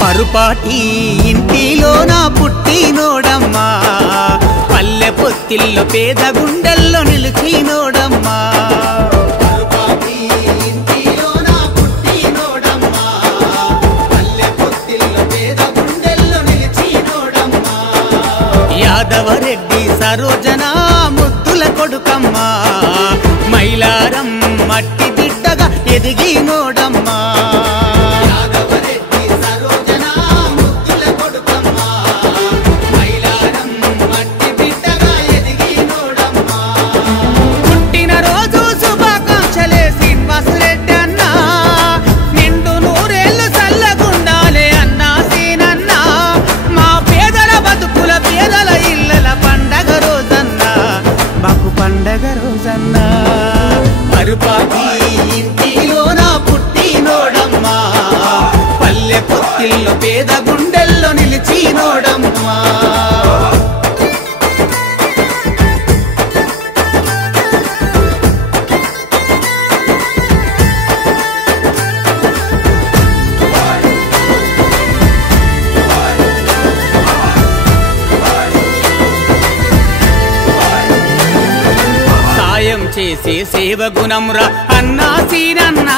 పరుపాటి ఇంటిలోన పుట్టినోడమ్మా, పల్లె పొత్తిల్లో పేద గుండెల్లో నిలిచినోడమ్మా. పరుపాటి ఇంటిలోన పుట్టినోడమ్మా, పల్లె పొత్తిల్లో పేద గుండెల్లో నిలిచినోడమ్మా. యాదవరెడ్డి సరోజన ముద్దుల కొడుకమ్మా, మైలారం మట్టి బిడ్డగా ఎదిగినోడమ్మా. పరుపాటి ఇంటిలోన పుట్టినోడమ్మా, పల్లె పొత్తిల్లో పేద గుండెల్లో నిలిచినోడమ్మా. చేసే సేవ గుణంరా అన్నా సీనన్నా,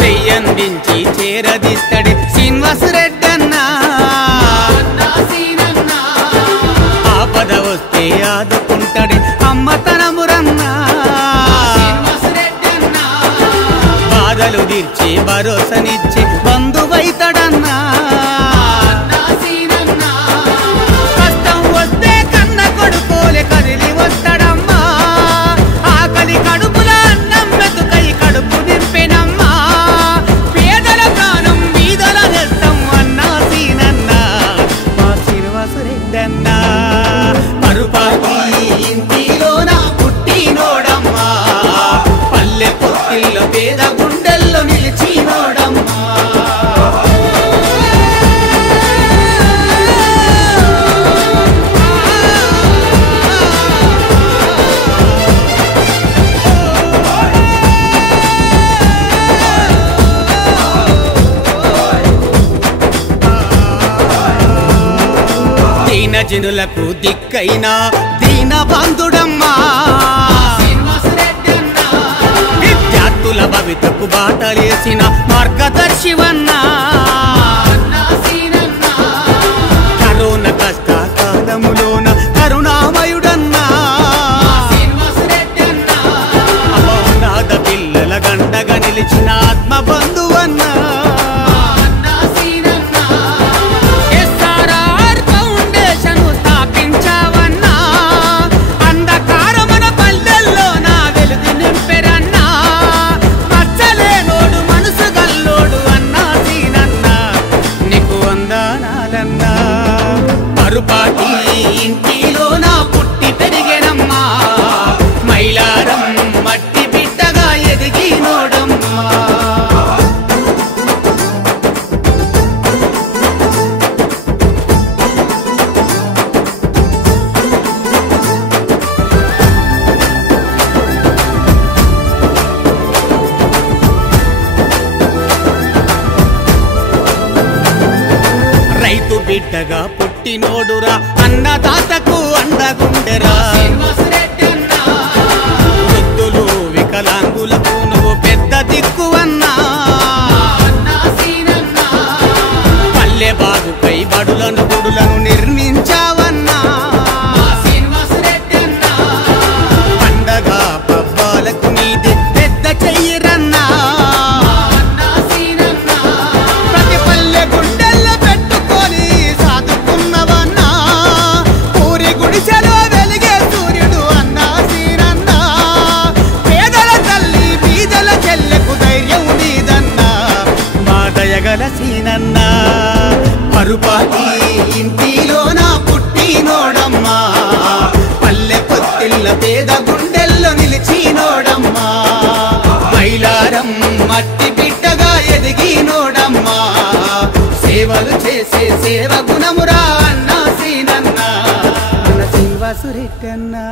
చెయ్యందించి చేరదిస్తడి శ్రీనివాసరెడ్డన్నా. ఆపద వస్తే ఆదుకుంటాడు అమ్మతనమురన్నా, బాధలు తీర్చి భరోసనిచ్చి బంధువైతడన్నా. కదిలి వస్తాడమ్మా, ఆకలి కడుపుల అన్నం మెతుకై కడుపు నింపెనమ్మా. పేదల ప్రాణం వీధల నేస్తం అన్నా సీనన్నా, మా శ్రీనివాసరెడ్డన్నా. పరుపాటి ఇంటిలోన పుట్టినోడమ్మా, పల్లె పొత్తిల్లో పేద గుండెల్లో నిలిచినోడమ్మా. జనులకు దిక్కైనా దీన బంధుడమ్మా, విద్యార్థుల భవితకు బాటలేసిన మార్గదర్శివన్నా. కరోనా కష్ట కాలములోన కరుణామయుడన్నా, అనాథ పిల్లల గండగా నిలిచిన ఆత్మ బంధువన్నా. పరుపాటి ఇంటిలోన పుట్టి పెరిగెనమ్మా, మైలారం మట్టి బిడ్డగా ఎదిగినోడమ్మా. రైతు బిడ్డగా పుట్టినోడురా, అన్నదాతకు అండగుండెరా. వృద్ధులు వికలాంగులకు నువ్వు పెద్ద దిక్కువన్నా. పల్లె బాగుపై బడులను గుడులను నిర్మించావన్నా. పండగ పబ్బాలకు నీది పెద్ద చెయ్యిరన్నా. ప్రతి పల్లె గుండెల్లో పెట్టుకొని సాదుకున్నవన్నా, పూరి గుడిసెలో వెలిగే సూర్యుడు అన్నా సీనన్నా. పేదల తల్లి బీదల చెల్లెకు ధైర్యం నీదన్నా, మా దయగల సీనన్నా. పరుపాటి ఇంటి బాసురెట్టన్నా.